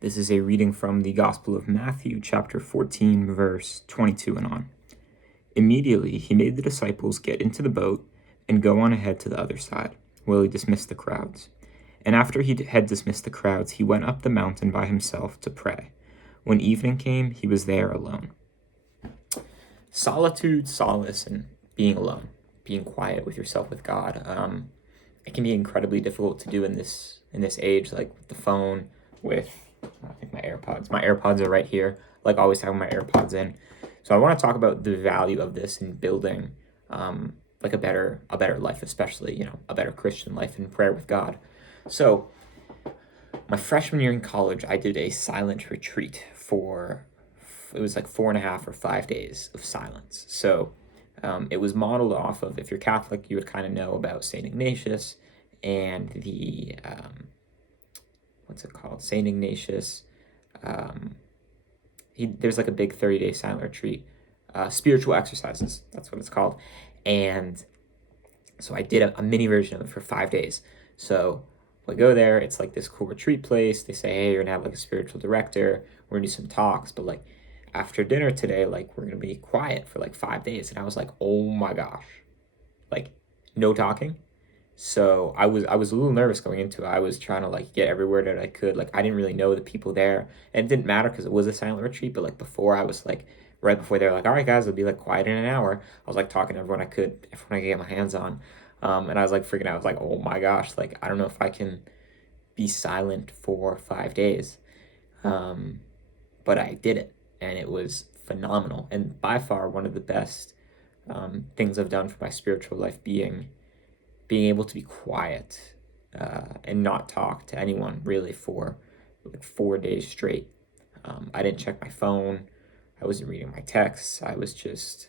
This is a reading from the Gospel of Matthew, chapter 14, verse 22 and on. Immediately he made the disciples get into the boat and go on ahead to the other side, while he dismissed the crowds. And after he had dismissed the crowds, he went up the mountain by himself to pray. When evening came, he was there alone. Solitude, solace, and being alone, being quiet with yourself, with God. It can be incredibly difficult to do in this age, like with the phone, with I think my AirPods. My AirPods are right here. Like always having my AirPods in. So I want to talk about the value of this in building like a better life, especially, a better Christian life in prayer with God. So my freshman year in college, I did a silent retreat it was like 4.5 or 5 days of silence. So it was modeled off of, if you're Catholic, you would kind of know about St. Ignatius and the, what's it called? St. Ignatius. There's like a big 30-day silent retreat, spiritual exercises. That's what it's called. And so I did a mini version of it for 5 days. So we go there. It's like this cool retreat place. They say, hey, you're gonna have like a spiritual director. We're gonna do some talks, but like after dinner today, like we're gonna be quiet for like 5 days. And I was like, oh my gosh, like no talking. So I was a little nervous going into it. I was trying to like get everywhere that I could. Like I didn't really know the people there, and it didn't matter because it was a silent retreat. But like before, I was like right before they were like, all right, guys, it'll be like quiet in an hour. I was like talking to everyone I could get my hands on, and I was like freaking out. I was like, oh my gosh, like I don't know if I can be silent for 5 days, but I did it, and it was phenomenal, and by far one of the best things I've done for my spiritual life, being able to be quiet and not talk to anyone really for like 4 days straight. I didn't check my phone. I wasn't reading my texts. I was just,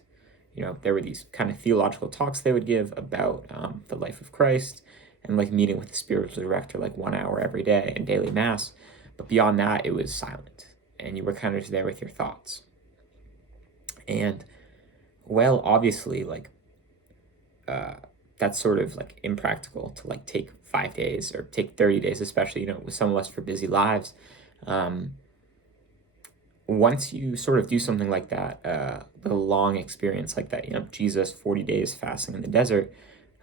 there were these kind of theological talks they would give about the life of Christ, and like meeting with the spiritual director like 1 hour every day in daily mass. But beyond that, it was silent, and you were kind of just there with your thoughts. And well, obviously, like that's sort of like impractical to like take 5 days or take 30 days, especially, with some of us for busy lives. Once you sort of do something like that, with a long experience like that, Jesus, 40 days fasting in the desert,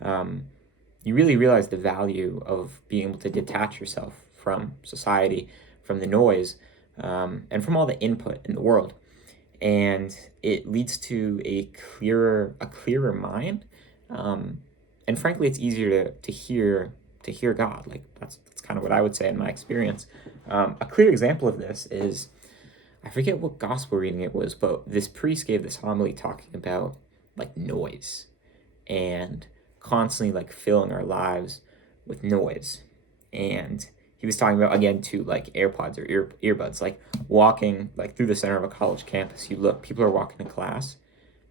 you really realize the value of being able to detach yourself from society, from the noise, and from all the input in the world. And it leads to a clearer mind. And frankly, it's easier to hear God. Like that's kind of what I would say in my experience. A clear example of this is, I forget what gospel reading it was, but this priest gave this homily talking about like noise and constantly like filling our lives with noise. And he was talking about, again, too, like AirPods or earbuds, like walking like through the center of a college campus. You look, people are walking to class,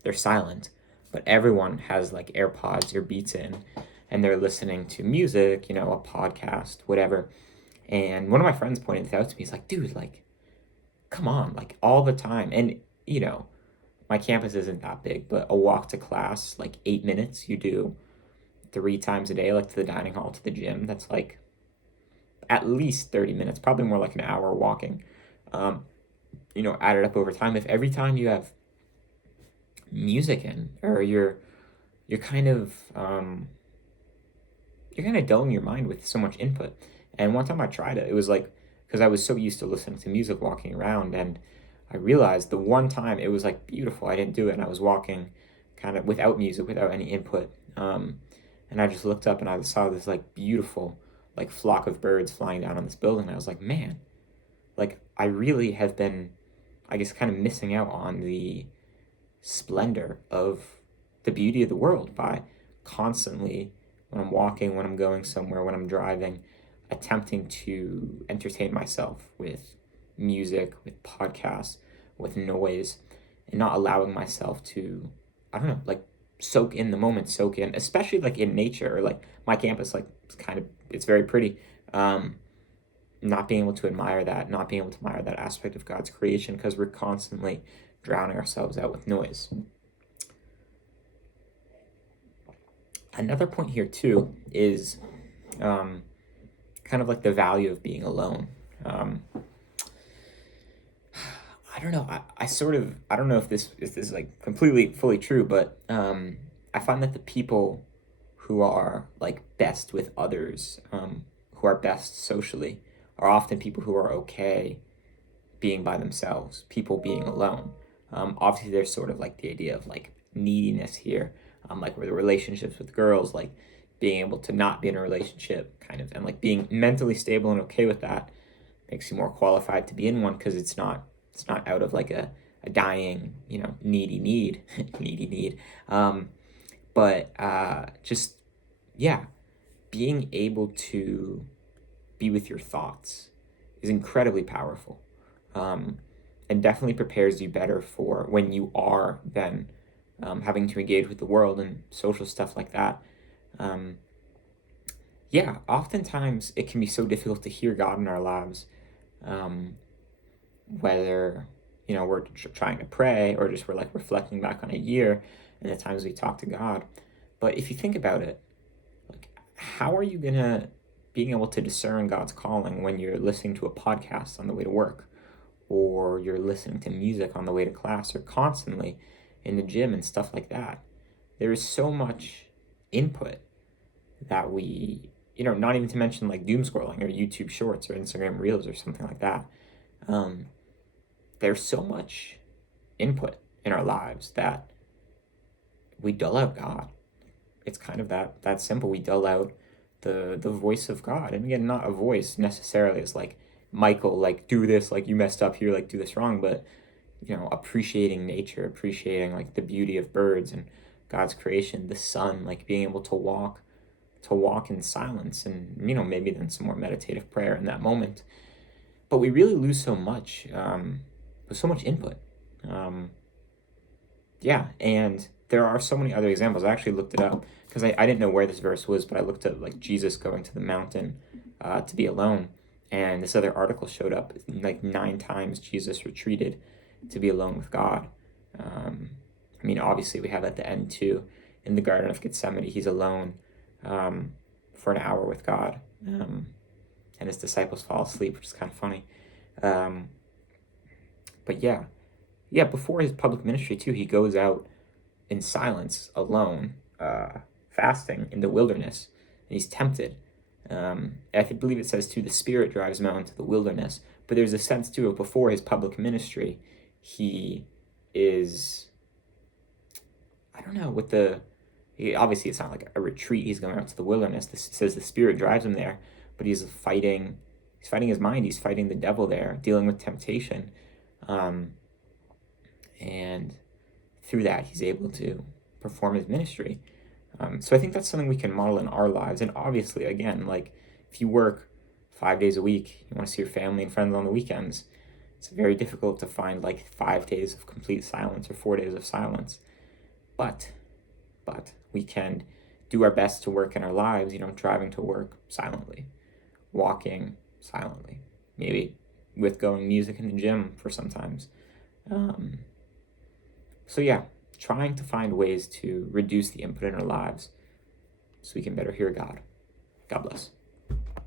they're silent, but everyone has like AirPods or Beats in, and they're listening to music, a podcast, whatever. And one of my friends pointed this out to me. He's like, dude, like, come on, like all the time. And, my campus isn't that big, but a walk to class, like 8 minutes, you do 3 times a day, like to the dining hall, to the gym. That's like at least 30 minutes, probably more like an hour walking. Added up over time. If every time you have music in, or you're kind of dulling your mind with so much input. And one time I tried it. It was like, because I was so used to listening to music walking around, and I realized the one time it was like beautiful. I didn't do it, and I was walking kind of without music, without any input. And I just looked up and I saw this like beautiful like flock of birds flying down on this building. And I was like, man, like I really have been, I guess, kind of missing out on the splendor of the beauty of the world by constantly, when I'm walking, when I'm going somewhere, when I'm driving, attempting to entertain myself with music, with podcasts, with noise, and not allowing myself to, I don't know, like soak in the moment, soak in, especially like in nature, or like my campus, like it's very pretty. Not being able to admire that, not being able to admire that aspect of God's creation, because we're constantly drowning ourselves out with noise. Another point here too is kind of like the value of being alone. don't know. I sort of, I don't know if this is like completely fully true, but I find that the people who are like best with others, who are best socially, are often people who are okay being by themselves, people being alone. Obviously, there's sort of like the idea of like neediness here, like with relationships with girls, like being able to not be in a relationship, kind of, and like being mentally stable and okay with that makes you more qualified to be in one because it's not out of like a dying, needy need, needy need. But just yeah, being able to be with your thoughts is incredibly powerful, um, and definitely prepares you better for when you are then having to engage with the world and social stuff like that. Um, yeah, oftentimes it can be so difficult to hear God in our lives, um, whether we're trying to pray or just we're like reflecting back on a year and the times we talk to God. But if you think about it, like how are you gonna being able to discern God's calling when you're listening to a podcast on the way to work, or you're listening to music on the way to class, or constantly in the gym and stuff like that? There is so much input that we, not even to mention like doom scrolling or YouTube shorts or Instagram reels or something like that. Um, there's so much input in our lives that we dull out God. It's kind of that simple. We dull out the voice of God. And again, not a voice necessarily as like Michael, like do this, like you messed up here, like do this wrong, but appreciating nature, appreciating like the beauty of birds and God's creation, the sun, like being able to walk in silence, and maybe then some more meditative prayer in that moment. But we really lose so much with so much input. Um, yeah, and there are so many other examples. I actually looked it up because I didn't know where this verse was, but I looked at like Jesus going to the mountain to be alone, and this other article showed up. Like 9 times Jesus retreated to be alone with God. I mean, obviously we have at the end too, in the Garden of Gethsemane, he's alone for an hour with God, and his disciples fall asleep, which is kind of funny. Um, but yeah, before his public ministry too, he goes out in silence, alone, fasting in the wilderness, and he's tempted. I believe it says too, the Spirit drives him out into the wilderness. But there's a sense too of before his public ministry, he is, I don't know, obviously it's not like a retreat. He's going out to the wilderness. This says the Spirit drives him there, but he's fighting his mind. He's fighting the devil there, dealing with temptation. And through that, he's able to perform his ministry. So I think that's something we can model in our lives. And obviously, again, like if you work 5 days a week, you want to see your family and friends on the weekends, it's very difficult to find like 5 days of complete silence or 4 days of silence. But we can do our best to work in our lives, driving to work silently, walking silently, maybe with going music in the gym for sometimes. So yeah, trying to find ways to reduce the input in our lives so we can better hear God. God bless.